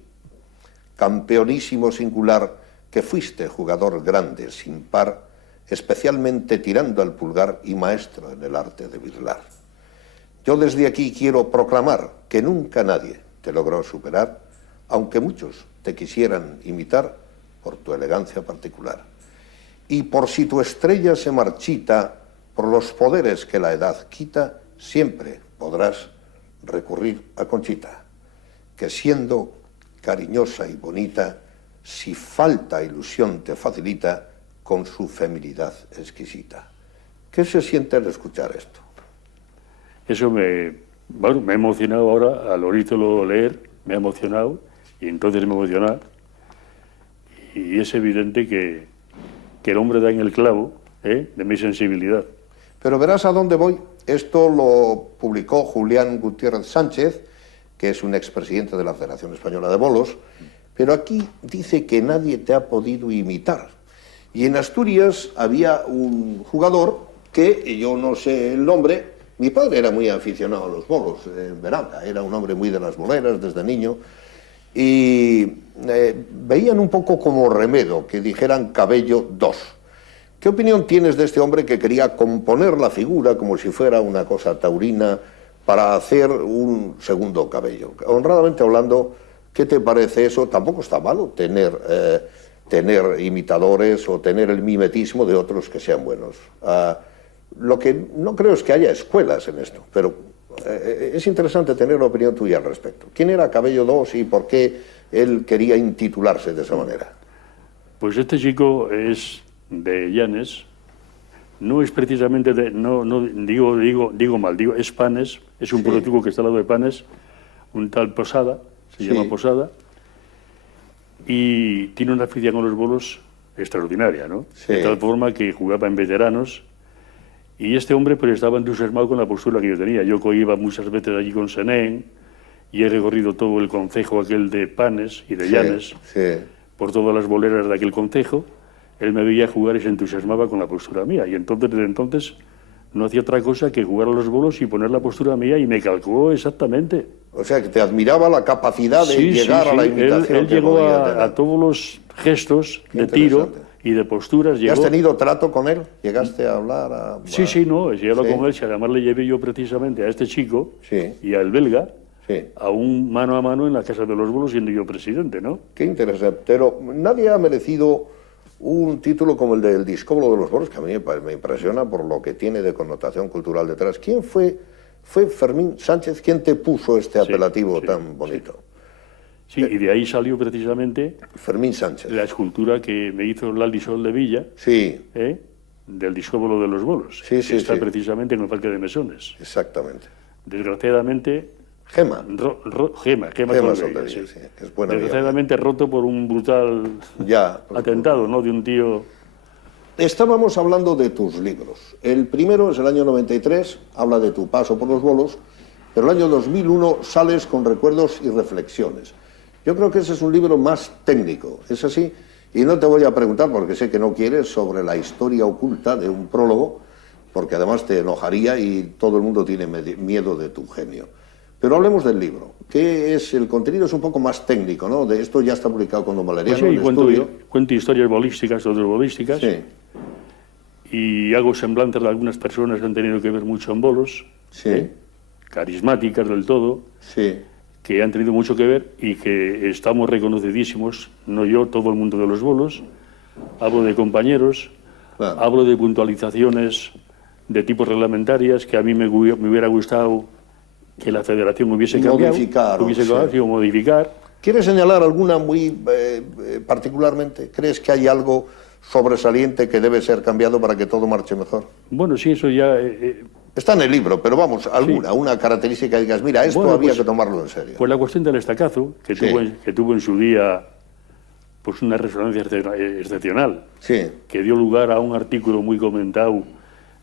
campeonísimo singular, que fuiste jugador grande, sin par, especialmente tirando al pulgar y maestro en el arte de birlar. Yo desde aquí quiero proclamar que nunca nadie te logró superar, aunque muchos te quisieran imitar por tu elegancia particular. Y por si tu estrella se marchita por los poderes que la edad quita, siempre podrás recurrir a Conchita, que siendo cariñosa y bonita, si falta ilusión te facilita con su feminidad exquisita. ¿Qué se siente al escuchar esto? Eso me ha emocionado ahora, al oírlo leer, me ha emocionado, y entonces me emociona. Y es evidente que el hombre da en el clavo de mi sensibilidad. Pero verás a dónde voy. Esto lo publicó Julián Gutiérrez Sánchez, que es un expresidente de la Federación Española de Bolos, pero aquí dice que nadie te ha podido imitar. Y en Asturias había un jugador que, yo no sé el nombre, mi padre era muy aficionado a los bolos en Beranga, era un hombre muy de las boleras desde niño, y veían un poco como remedo que dijeran Cabello 2. ¿Qué opinión tienes de este hombre que quería componer la figura como si fuera una cosa taurina para hacer un segundo Cabello? Honradamente hablando, ¿qué te parece eso? Tampoco está malo tener imitadores o tener el mimetismo de otros que sean buenos. Lo que no creo es que haya escuelas en esto, pero es interesante tener la opinión tuya al respecto. ¿Quién era Cabello 2 y por qué él quería intitularse de esa manera? Pues este chico es de Llanes, no es precisamente de, es Panes, es un político que está al lado de Panes, un tal Posada, se llama Posada, y tiene una afición a los bolos extraordinaria, ¿no? De tal forma que jugaba en veteranos, y este hombre pues estaba entusiasmado con la postura que yo tenía. Yo iba muchas veces allí con Senén, y he recorrido todo el concejo aquel de Panes y de Llanes, por todas las boleras de aquel concejo. Él me veía jugar y se entusiasmaba con la postura mía, y entonces, desde entonces, no hacía otra cosa que jugar a los bolos y poner la postura mía, y me calcó exactamente. O sea, que te admiraba la capacidad de llegar a la imitación. Él llegó a todos los gestos de tiro y de posturas. ¿Y has tenido trato con él? ¿Llegaste a hablar? Sí, no, he llegado con él. Si además le llevé yo precisamente a este chico y al belga, a un mano a mano en la Casa de los Bolos, siendo yo presidente, ¿no? Qué interesante. Pero nadie ha merecido un título como el del Discóbolo de los Bolos, que a mí me impresiona por lo que tiene de connotación cultural detrás. ¿Quién fue Fermín Sánchez quien te puso este apelativo tan bonito? Sí, y de ahí salió precisamente Fermín Sánchez, la escultura que me hizo Lali Sol de Villa, del Discóbolo de los Bolos, que está precisamente en el Parque de Mesones. Exactamente. Desgraciadamente... Gema Sol de Villa, es buena. Desgraciadamente roto por un brutal atentado, ¿no?, de un tío... Estábamos hablando de tus libros. El primero es el año 93, habla de tu paso por los bolos, pero el año 2001 sales con recuerdos y reflexiones. Yo creo que ese es un libro más técnico, ¿es así? Y no te voy a preguntar, porque sé que no quieres, sobre la historia oculta de un prólogo, porque además te enojaría y todo el mundo tiene miedo de tu genio. Pero hablemos del libro. ¿Qué es el contenido? Es un poco más técnico, ¿no? De esto ya está publicado con Don Valeriano. Pues sí, cuento historias bolísticas, otras bolísticas. Sí. Y hago semblanzas de algunas personas que han tenido que ver mucho en bolos. Sí. Carismáticas del todo. Sí. Que han tenido mucho que ver y que estamos reconocidísimos, no yo, todo el mundo de los bolos. Hablo de compañeros, hablo de puntualizaciones de tipo reglamentarias que a mí me hubiera gustado que la Federación hubiese cambiado, modificar. ¿Quieres señalar alguna muy particularmente? ¿Crees que hay algo sobresaliente que debe ser cambiado para que todo marche mejor? Bueno, sí, eso ya... Está en el libro, pero vamos, alguna, una característica que digas, mira, esto había que tomarlo en serio. Pues la cuestión del estacazo, que tuvo en su día pues una resonancia excepcional, que dio lugar a un artículo muy comentado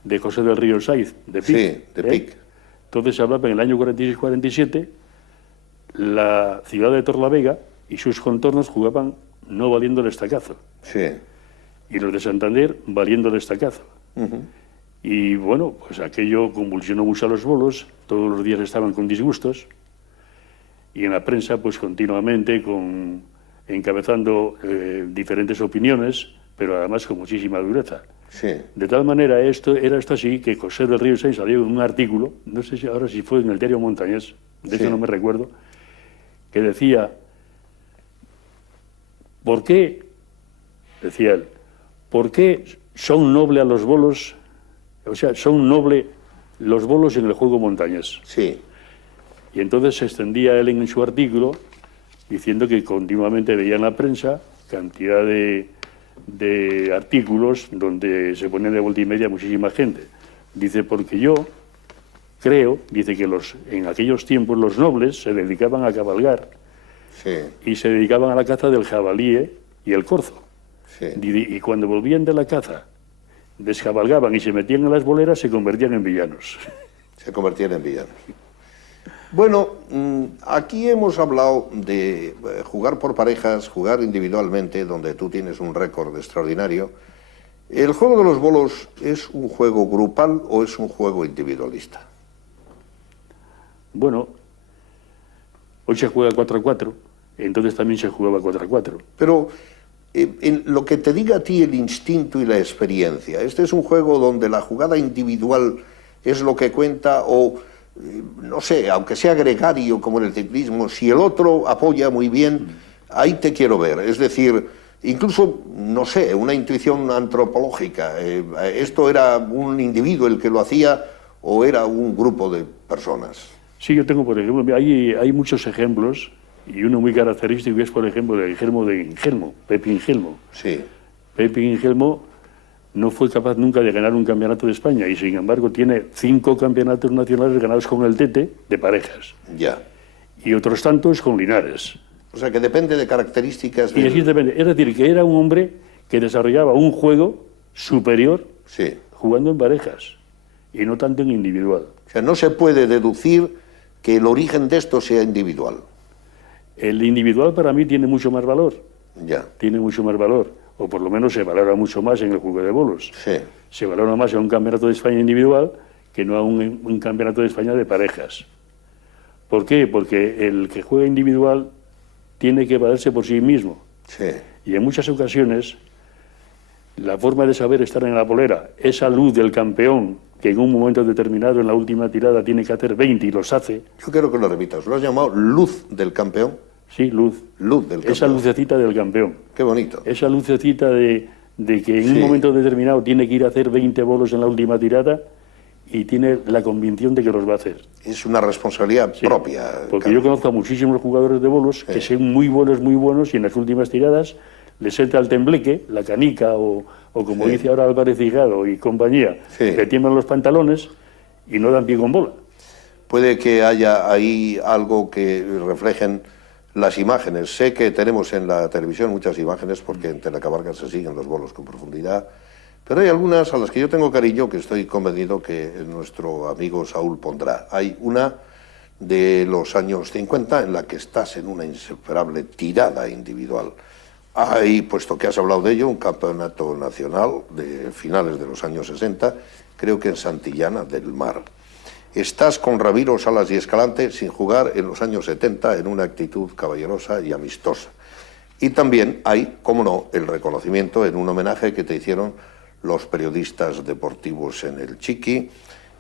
de José del Río Saiz, de PIC. Sí, de PIC. Entonces se hablaba en el año 46-47, la ciudad de Torlavega y sus contornos jugaban no valiendo el estacazo. Sí. Y los de Santander valiendo el estacazo. Y bueno, pues aquello convulsionó mucho a los bolos, todos los días estaban con disgustos, y en la prensa pues continuamente encabezando diferentes opiniones, pero además con muchísima dureza. Sí. De tal manera, era esto así, que José del Río Saiz salió en un artículo, no sé si ahora si fue en el diario Montañés, de eso no me recuerdo, que decía, ¿por qué, decía él, por qué son nobles a los bolos, o sea, son nobles los bolos en el juego montañés? Sí. Y entonces se extendía él en su artículo diciendo que continuamente veía en la prensa cantidad de artículos donde se ponía de vuelta y media muchísima gente. Dice, porque yo creo, dice que en aquellos tiempos los nobles se dedicaban a cabalgar y se dedicaban a la caza del jabalí y el corzo. Y cuando volvían de la caza, descabalgaban y se metían en las boleras, se convertían en villanos. Se convertían en villanos. Bueno, aquí hemos hablado de jugar por parejas, jugar individualmente, donde tú tienes un récord extraordinario. ¿El juego de los bolos es un juego grupal o es un juego individualista? Bueno, hoy se juega 4-4, entonces también se jugaba 4-4. Pero en lo que te diga a ti el instinto y la experiencia, ¿este es un juego donde la jugada individual es lo que cuenta o... no sé, aunque sea gregario como en el ciclismo, si el otro apoya muy bien, ahí te quiero ver? Es decir, incluso, no sé, una intuición antropológica, ¿esto era un individuo el que lo hacía o era un grupo de personas? Sí, yo tengo, por ejemplo, hay muchos ejemplos, y uno muy característico es, por ejemplo, el Ingelmo de Ingelmo, Pepe Ingelmo. Sí. Pepe Ingelmo no fue capaz nunca de ganar un campeonato de España y, sin embargo, tiene 5 campeonatos nacionales ganados con el Tete de parejas. Ya. Y otros tantos con Linares. O sea, que depende de características... Y así depende. Es decir, que era un hombre que desarrollaba un juego superior jugando en parejas y no tanto en individual. O sea, no se puede deducir que el origen de esto sea individual. El individual para mí tiene mucho más valor. Ya. Tiene mucho más valor, o por lo menos se valora mucho más en el juego de bolos. Sí. Se valora más en un campeonato de España individual que no a un campeonato de España de parejas. ¿Por qué? Porque el que juega individual tiene que valerse por sí mismo. Sí. Y en muchas ocasiones, la forma de saber estar en la polera, esa luz del campeón, que en un momento determinado, en la última tirada, tiene que hacer 20 y los hace. Yo quiero que lo repitas. ¿Lo has llamado luz del campeón? Sí, luz. Luz del campeón. Esa lucecita del campeón. Qué bonito. Esa lucecita de que en un momento determinado tiene que ir a hacer 20 bolos en la última tirada y tiene la convicción de que los va a hacer. Es una responsabilidad propia. Porque yo conozco a muchísimos jugadores de bolos que son muy buenos, y en las últimas tiradas les entra el tembleque, la canica, o como dice ahora Álvarez Hijado y compañía, le tiemblan los pantalones y no dan pie con bola. Puede que haya ahí algo que reflejen las imágenes. Sé que tenemos en la televisión muchas imágenes, porque en Telecabarga se siguen los bolos con profundidad, pero hay algunas a las que yo tengo cariño, que estoy convencido que nuestro amigo Saúl pondrá. Hay una de los años 50 en la que estás en una insuperable tirada individual. Hay, puesto que has hablado de ello, un campeonato nacional de finales de los años 60, creo que en Santillana del Mar. Estás con Ramiro Salas y Escalante sin jugar en los años 70 en una actitud caballerosa y amistosa. Y también hay, cómo no, el reconocimiento en un homenaje que te hicieron los periodistas deportivos en el Chiqui,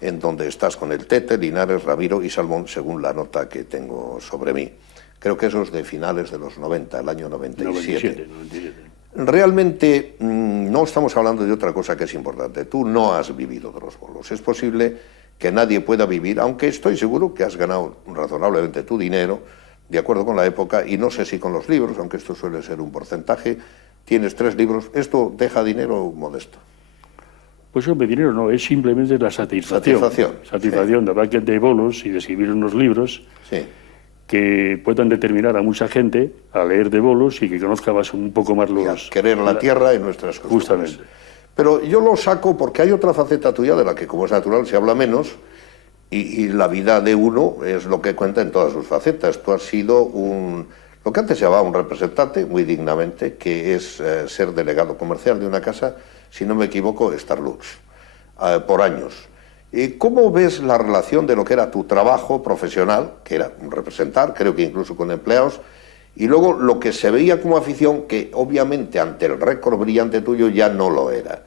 en donde estás con el Tete, Linares, Ramiro y Salmón, según la nota que tengo sobre mí. Creo que eso es de finales de los 90, el año 97. 97. Realmente no estamos hablando de otra cosa que es importante. Tú no has vivido de los bolos. Es posible que nadie pueda vivir, aunque estoy seguro que has ganado razonablemente tu dinero, de acuerdo con la época, y no sé si con los libros, aunque esto suele ser un porcentaje. Tienes 3 libros. ¿Esto deja dinero modesto? Pues hombre, dinero no, es simplemente la satisfacción. Satisfacción de hablar de bolos y de escribir unos libros que puedan determinar a mucha gente a leer de bolos y que conozca un poco más los... querer la tierra y nuestras costumbres. Justamente. Pero yo lo saco porque hay otra faceta tuya de la que, como es natural, se habla menos, y la vida de uno es lo que cuenta en todas sus facetas. Tú has sido lo que antes se llamaba un representante, muy dignamente, que es ser delegado comercial de una casa, si no me equivoco, Starlux, por años. ¿Cómo ves la relación de lo que era tu trabajo profesional, que era representar, creo que incluso con empleados, y luego lo que se veía como afición, que obviamente ante el récord brillante tuyo ya no lo era?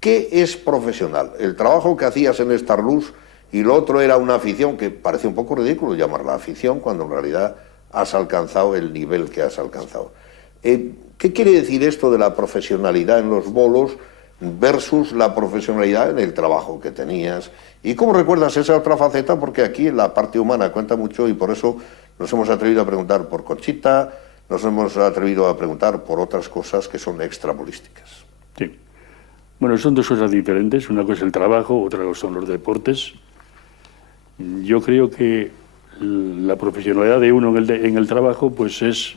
¿Qué es profesional? El trabajo que hacías en Starlux, y lo otro era una afición que parece un poco ridículo llamarla afición, cuando en realidad has alcanzado el nivel que has alcanzado. ¿Qué quiere decir esto de la profesionalidad en los bolos versus la profesionalidad en el trabajo que tenías? ¿Y cómo recuerdas esa otra faceta? Porque aquí la parte humana cuenta mucho, y por eso nos hemos atrevido a preguntar por Conchita, nos hemos atrevido a preguntar por otras cosas que son extrabolísticas. Sí. Bueno, son dos cosas diferentes. Una cosa es el trabajo, otra cosa son los deportes. Yo creo que la profesionalidad de uno en el trabajo, pues es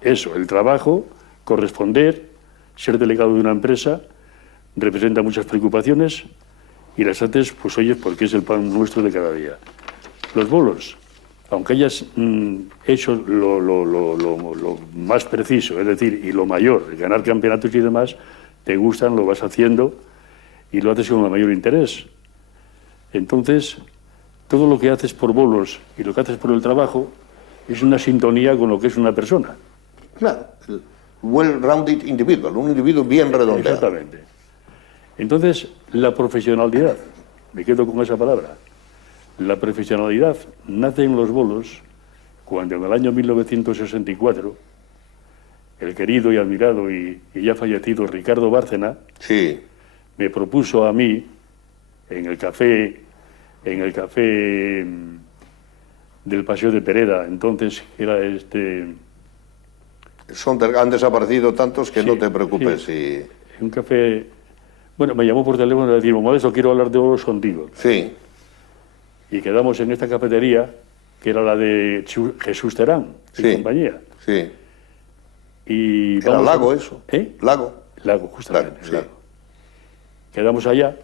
eso, el trabajo, corresponder, ser delegado de una empresa, representa muchas preocupaciones, y las haces, pues oyes, porque es el pan nuestro de cada día. Los bolos, aunque hayas hecho lo más preciso, es decir, y lo mayor, ganar campeonatos y demás, te gustan, lo vas haciendo y lo haces con el mayor interés. Entonces, todo lo que haces por bolos y lo que haces por el trabajo es una sintonía con lo que es una persona. Claro, well-rounded individual, un individuo bien redondeado. Exactamente. Entonces, la profesionalidad, me quedo con esa palabra, la profesionalidad nace en los bolos cuando en el año 1964 el querido y admirado y ya fallecido Ricardo Bárcena me propuso a mí en el café del Paseo de Pereda, entonces era han desaparecido tantos que no te preocupes. Un café. Bueno, me llamó por teléfono y le dijo: Modesto, quiero hablar de bolos contigo. Sí. Y quedamos en esta cafetería, que era la de Jesús Terán y compañía. Sí. Y era Lago eso. Lago. Lago, justamente. Lago, Lago. Quedamos allá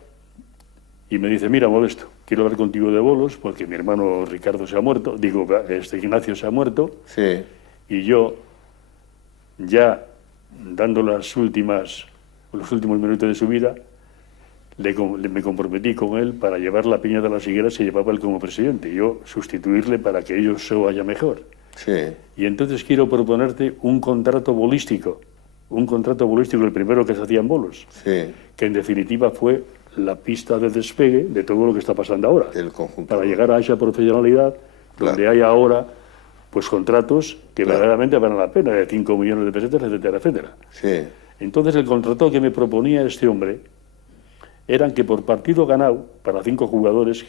y me dice: mira, Modesto, quiero hablar contigo de bolos porque mi hermano Ricardo se ha muerto, Ignacio se ha muerto. Sí. Y yo ya dando los últimos minutos de su vida, me comprometí con él para llevar la Peña de las Higueras, se llevaba él como presidente, y yo sustituirle para que ellos se vaya mejor. Sí. Y entonces quiero proponerte un contrato bolístico, el primero que se hacía en bolos, Sí. que en definitiva fue la pista de despegue de todo lo que está pasando ahora, El conjunto. para llegar a esa profesionalidad, Claro. donde hay ahora pues contratos que Claro. verdaderamente valen la pena, de 5 millones de pesetas, etcétera, etcétera. Sí. Entonces el contrato que me proponía este hombre eran que por partido ganado, para 5 jugadores,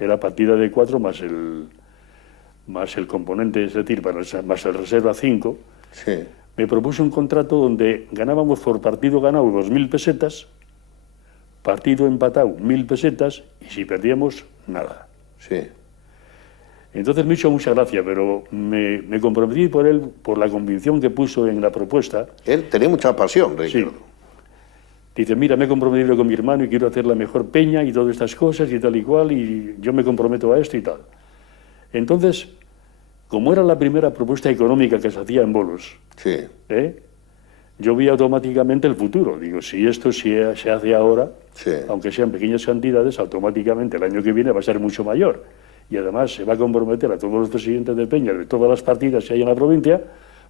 era partida de 4 más el componente, es decir, más el reserva 5, Sí. me propuso un contrato donde ganábamos por partido ganado 2.000 pesetas, partido empatado 1.000 pesetas, y si perdíamos, nada. Sí. Entonces me hizo mucha gracia, pero me comprometí por él, por la convicción que puso en la propuesta. Él tenía mucha pasión, Sí. Ricardo. Dice, mira, me he comprometido con mi hermano y quiero hacer la mejor peña y todas estas cosas y tal y cual, y yo me comprometo a esto y tal. Entonces, como era la primera propuesta económica que se hacía en bolos, Sí. yo vi automáticamente el futuro. Digo, si esto se hace ahora, Sí. aunque sean pequeñas cantidades, automáticamente el año que viene va a ser mucho mayor. Y además se va a comprometer a todos los presidentes de peña de todas las partidas que hay en la provincia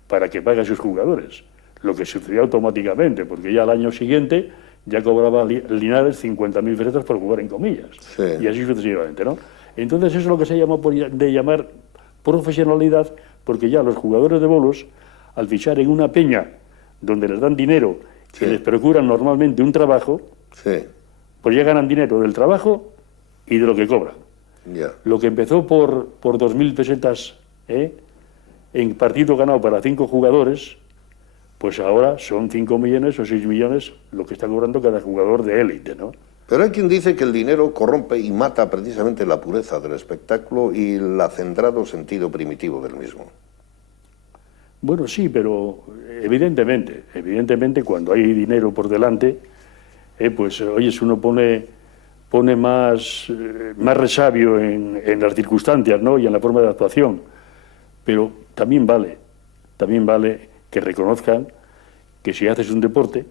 para que pague a sus jugadores. Lo que sucedió automáticamente, porque ya al año siguiente ya cobraba Linares 50.000 pesetas por jugar en comillas. Sí. Y así sucesivamente, ¿no? Entonces eso es lo que se llama de llamar profesionalidad, porque ya los jugadores de bolos, al fichar en una peña donde les dan dinero, que Sí. les procuran normalmente un trabajo, Sí. pues ya ganan dinero del trabajo y de lo que cobran. Ya. Lo que empezó por 2.000 pesetas en partido ganado para 5 jugadores, pues ahora son 5 millones o 6 millones lo que está cobrando cada jugador de élite, ¿no? Pero hay quien dice que el dinero corrompe y mata precisamente la pureza del espectáculo y el acendrado sentido primitivo del mismo. Bueno, sí, pero evidentemente cuando hay dinero por delante, pues oye, si uno pone más resabio en las circunstancias, ¿no? Y en la forma de actuación. Pero también vale que reconozcan que si haces un deporte,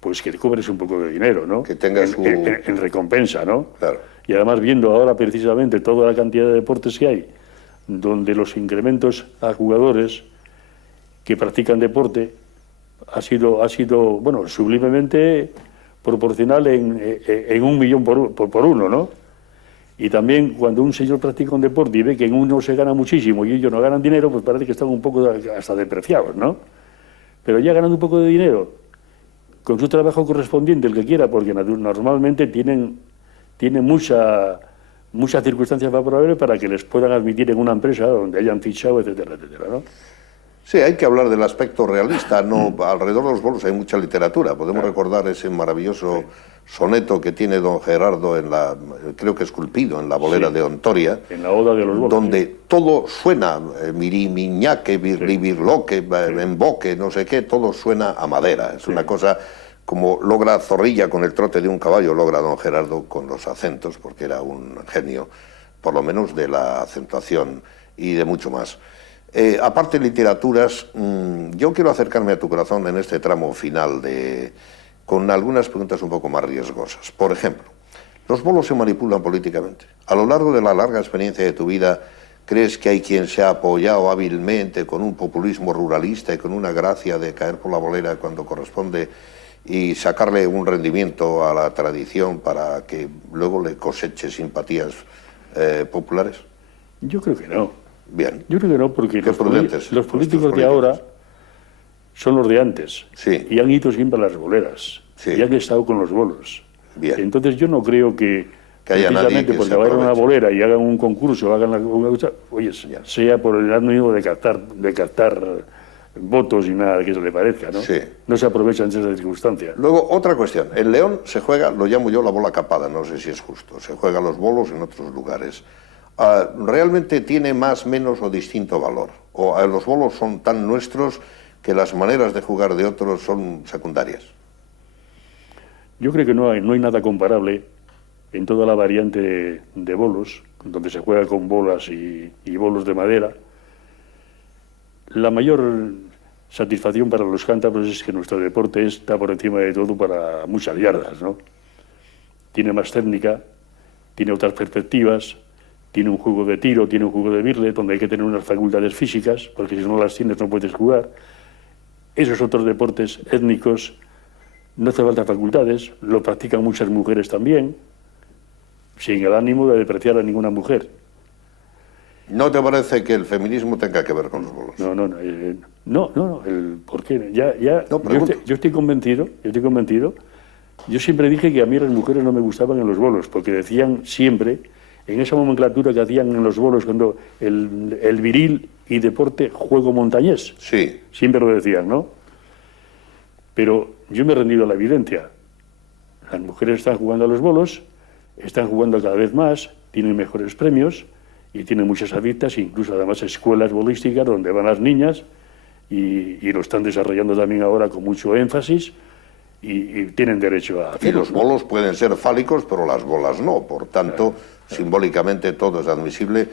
pues que te cobres un poco de dinero, ¿no? Que tenga su... en recompensa, ¿no? Claro. Y además viendo ahora precisamente toda la cantidad de deportes que hay, donde los incrementos a jugadores que practican deporte ha sido bueno, sublimemente proporcional en 1 millón por uno, ¿no? Y también cuando un señor practica un deporte y ve que en uno se gana muchísimo y ellos no ganan dinero, pues parece que están un poco hasta depreciados, ¿no? Pero ya ganando un poco de dinero, con su trabajo correspondiente, el que quiera, porque normalmente tienen muchas circunstancias favorables para que les puedan admitir en una empresa donde hayan fichado, etcétera, etcétera, ¿no? Sí, hay que hablar del aspecto realista. No, alrededor de los bolos hay mucha literatura. Podemos recordar ese maravilloso soneto que tiene don Gerardo creo que esculpido en la bolera Sí. de Ontoria, En la Oda de los Bolos. donde Sí. todo suena, mirimiñaque, birloque, emboque, no sé qué, todo suena a madera. Es una cosa como logra Zorrilla con el trote de un caballo, logra don Gerardo con los acentos, porque era un genio, por lo menos de la acentuación y de mucho más. Aparte de literaturas, yo quiero acercarme a tu corazón en este tramo final con algunas preguntas un poco más riesgosas. Por ejemplo, ¿los bolos se manipulan políticamente? A lo largo de la larga experiencia de tu vida, ¿crees que hay quien se ha apoyado hábilmente con un populismo ruralista y con una gracia de caer por la bolera cuando corresponde y sacarle un rendimiento a la tradición para que luego le coseche simpatías populares? Yo creo que no. Bien. Yo creo que no, porque Qué prudentes los políticos nuestros de ahora políticos. son los de antes. Sí. Y han ido siempre a las boleras. Sí. Y han estado con los bolos. Bien. Entonces yo no creo que haya nadie precisamente que porque se vayan a una aproveche. bolera y hagan un concurso, hagan una cosa, oye, sea por el ánimo de captar votos y nada que se le parezca, ¿no? Sí. No se aprovechan de esas circunstancias. Luego, otra cuestión. En León se juega, lo llamo yo la bola capada, no sé si es justo. Se juega los bolos en otros lugares. ¿Realmente tiene más, menos o distinto valor? ¿O los bolos son tan nuestros que las maneras de jugar de otros son secundarias? Yo creo que no hay nada comparable en toda la variante de bolos, donde se juega con bolas y bolos de madera. La mayor satisfacción para los cántabros es que nuestro deporte está por encima de todo para muchas yardas, ¿no? Tiene más técnica, tiene otras perspectivas, tiene un juego de tiro, tiene un juego de birle, donde hay que tener unas facultades físicas, porque si no las tienes no puedes jugar. Esos otros deportes étnicos no hace falta facultades, lo practican muchas mujeres también, sin el ánimo de depreciar a ninguna mujer. ¿No te parece que el feminismo tenga que ver con los bolos? No, ¿por qué? No, yo estoy convencido, yo siempre dije que a mí las mujeres no me gustaban en los bolos, porque decían siempre, en esa nomenclatura que hacían en los bolos, cuando el viril y deporte, juego montañés. Sí. Siempre lo decían, ¿no? Pero yo me he rendido a la evidencia. Las mujeres están jugando a los bolos, están jugando cada vez más, tienen mejores premios y tienen muchas adictas, incluso además escuelas bolísticas donde van las niñas y lo están desarrollando también ahora con mucho énfasis y tienen derecho a hacerlo. Y los bolos pueden ser fálicos, pero las bolas no. Por tanto, simbólicamente todo es admisible.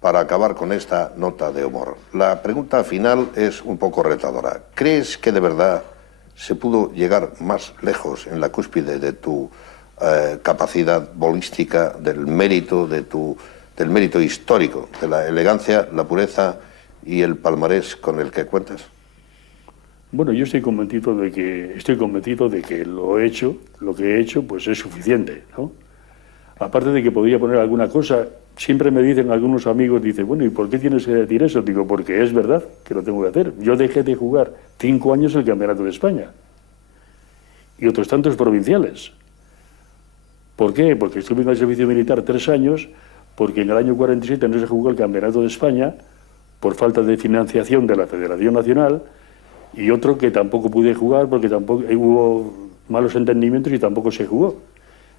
Para acabar con esta nota de humor, la pregunta final es un poco retadora. ¿Crees que de verdad se pudo llegar más lejos en la cúspide de tu capacidad bolística, del mérito histórico, de la elegancia, la pureza y el palmarés con el que cuentas? Bueno, yo estoy convencido de que lo que he hecho, pues es suficiente, ¿no? Aparte de que podría poner alguna cosa, siempre me dicen algunos amigos, dicen, bueno, ¿y por qué tienes que decir eso? Digo, porque es verdad que lo tengo que hacer. Yo dejé de jugar 5 años el Campeonato de España y otros tantos provinciales. ¿Por qué? Porque estuve en el servicio militar 3 años, porque en el año 47 no se jugó el Campeonato de España por falta de financiación de la Federación Nacional, y otro que tampoco pude jugar porque tampoco hubo malos entendimientos y tampoco se jugó.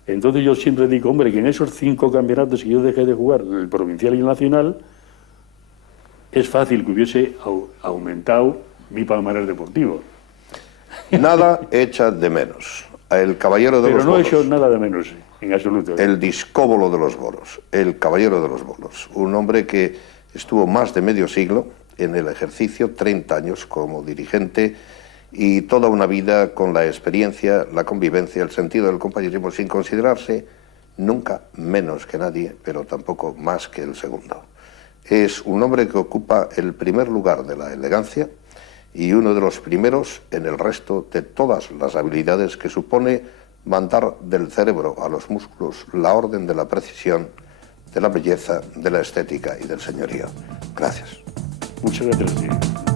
Entonces yo siempre digo, hombre, que en esos 5 campeonatos que yo dejé de jugar, el provincial y el nacional, es fácil que hubiese aumentado mi palmarés deportivo. Nada echa de menos a el caballero de los bolos. Pero no he hecho nada de menos, en absoluto. El discóbolo de los bolos, el caballero de los bolos. Un hombre que estuvo más de medio siglo en el ejercicio, 30 años como dirigente y toda una vida con la experiencia, la convivencia, el sentido del compañerismo, sin considerarse nunca menos que nadie, pero tampoco más que el segundo. Es un hombre que ocupa el primer lugar de la elegancia y uno de los primeros en el resto de todas las habilidades que supone mandar del cerebro a los músculos la orden de la precisión, de la belleza, de la estética y del señorío. Gracias. Muchas gracias.